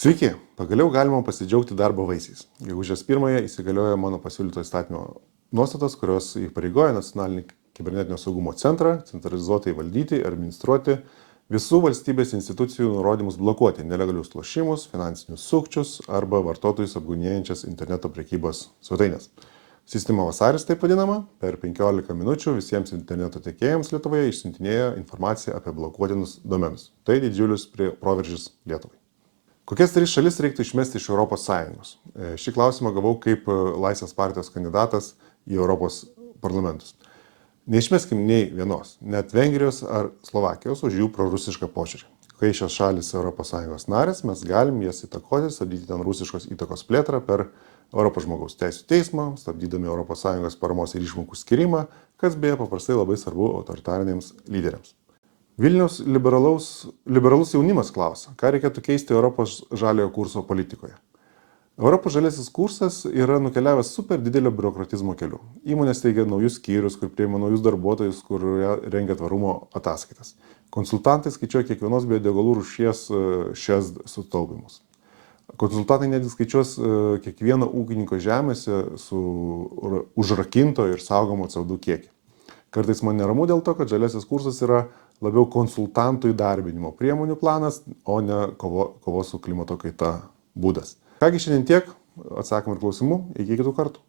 Sveiki, pagaliau galima pasidžiaugti darbo vaisiais. Gegužės 1 įsigaliojo mano pasiūlyto įstatymo nuostatos, kurios įpareigoja nacionalinį kibernetinio saugumo centrą centralizuotai valdyti ir administruoti visų valstybės institucijų nurodymus blokuoti nelegalius lošimus, finansinius sukčius arba vartotojus apgaudinėjančias interneto prekybos svetaines. Sistema Vasaris, taip vadinama, per 15 minučių visiems interneto tiekėjams Lietuvoje išsiuntinėjo informaciją apie blokuotinus domenus. Tai didžiulis proveržis Lietuvai. Kokias 3 šalis reiktų išmesti iš Europos Sąjungos? Šį klausimą gavau kaip Laisvės partijos kandidatas į Europos parlamentus. Neišmeskim nei vienos, net Vengrijos ar Slovakijos už jų prorusišką požiūrį. Kai šios šalis Europos Sąjungos narės, mes galim jas įtakoti, stabdyti ten rusiškos įtakos plėtrą per Europos žmogaus teisų teismą, stabdydami Europos Sąjungos paramos ir išmokų skirimą, kas beje paprastai labai svarbu autoritariniams lyderiams. Vilniaus liberalus jaunimas klausia, ką reikėtų keisti Europos žaliojo kurso politikoje. Europos žaliasis kursas yra nukeliavęs super didelio biurokratizmo keliu. Įmonės teigia naujus skyrius, kur priima naujus darbuotojus, kur rengia tvarumo ataskaitas. Konsultantai skaičiuoja kiekvienos biodegalų rūšies šias sutaupimus. Konsultantai netgi skaičiuos kiekvieno ūkininko žemėse su užrakinto ir saugomo CO2 kiekį. Kartais man neramu dėl to, kad žaliasis kursas yra labiau konsultantų įdarbinimo priemonių planas, o ne kovos su klimato kaita būdas. Kągi šiandien tiek, atsakymų ir klausimų, iki kitų kartų.